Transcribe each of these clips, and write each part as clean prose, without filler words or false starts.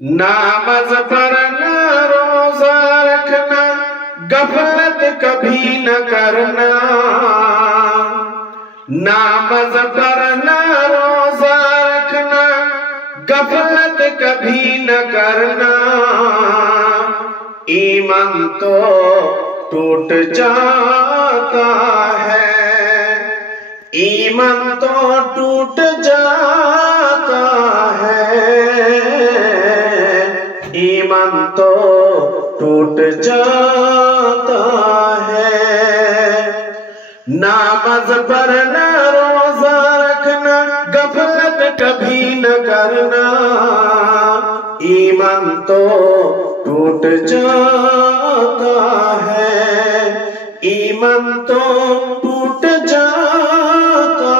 नामज पढ़ना रोजा रखना गफलत कभी न करना। नामज पढ़ना रोजा रखना गफलत कभी न करना। ईमान तो टूट जाता है, ईमान तो टूट जाता है, ईमान तो टूट जाता है। नामाज पढ़ना रोजा रखना गफलत कभी न करना। ईमान तो टूट जाता है, ईमान तो टूट जाता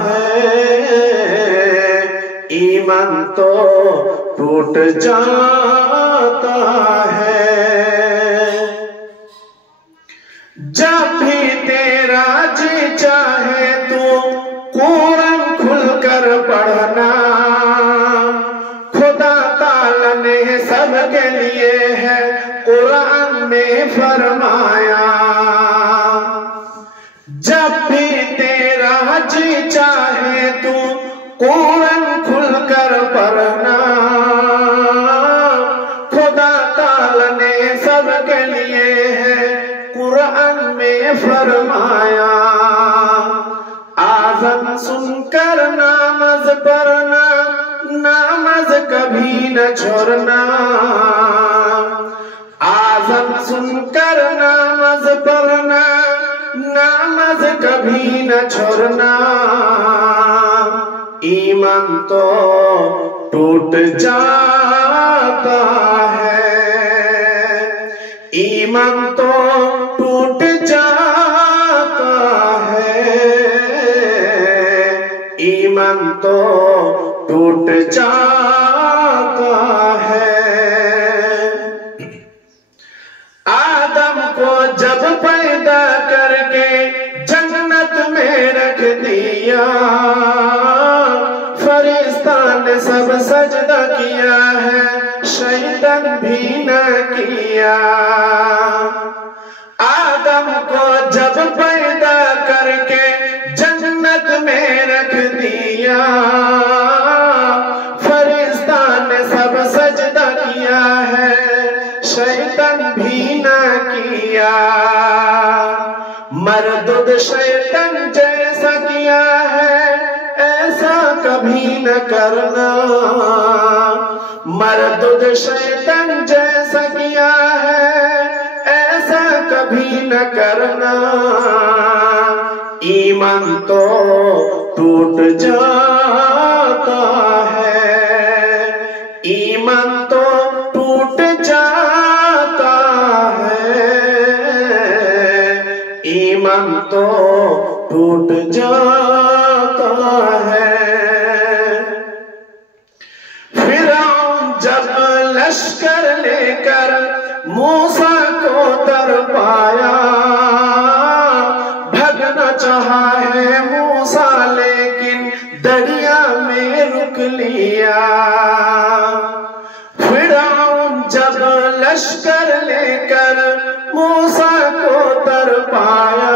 है, ईमान तो टूट जाता है। जब भी तेरा जी चाहे तो कुरान खुलकर पढ़ना। खुदा ताला ने सबके लिए है कुरान में फरमाया। जब भी तेरा जी चाहे तो कुरान खुलकर पढ़ना। खुदा ताला ने सबके लिए है कुरान में फरमाया। आज़ान सुनकर नामाज पढ़ना, नामाज कभी न छोड़ना। आज़ान सुनकर नामाज पढ़ना, नामाज कभी न छोड़ना। ईमान तो टूट जाता है, ईमान तो टूट जाता है, ईमान तो टूट जाता है। आदम को जब पैदा करके जन्नत में रख दिया, फरिश्ता ने सब सजदा किया है, शैतान भी न किया। आदम को जब पैदा करके जन्नत में रख दिया, फरिश्ता ने सब सजदा किया है, शैतान भी न किया। मरदुद शैतान जैसा किया है ऐसा कभी न करना। मरदुद शैतान जैसा किया है ऐसा कभी न करना। ईमान तो टूट जाता है, ईमान तो टूट जाता है, ईमान तो टूट जाता है। फिरौन जब लश्कर लेकर मूसा को दर पाया, भगना चाहा है मूसा लेकिन दरिया में रुक लिया। फिरौन जब लश्कर लेकर मूसा को दर पाया,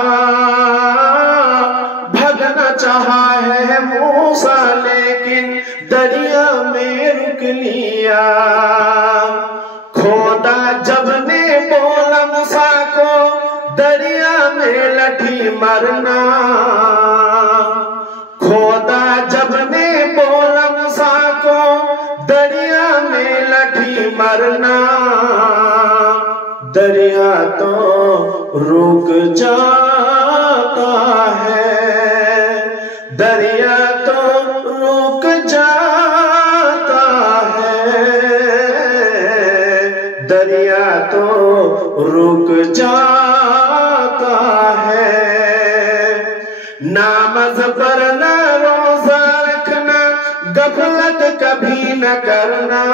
भगना चाहा है मूसा लेकिन दरिया में रुक लिया। खोदा जब ने बोला मूसा को दरिया में लठी मरना। खोदा जब ने बोला मूसा को दरिया में लठी मरना। दरिया तो रुक जाता है, दरिया तो रुक जाता है, दरिया तो रुक जाता है। नामाज पढ़ना रोजा रखना गफलत कभी न करना।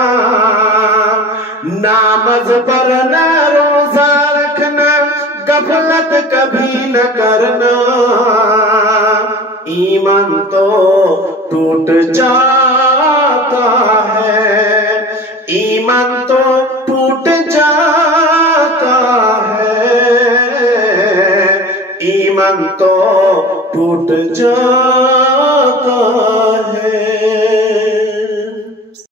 नामाज पढ़ना रोजा रखना गफलत कभी न करना। ईमान तो टूट जाता है, ईमान तो टूट जाता है, ईमान तो टूट जाता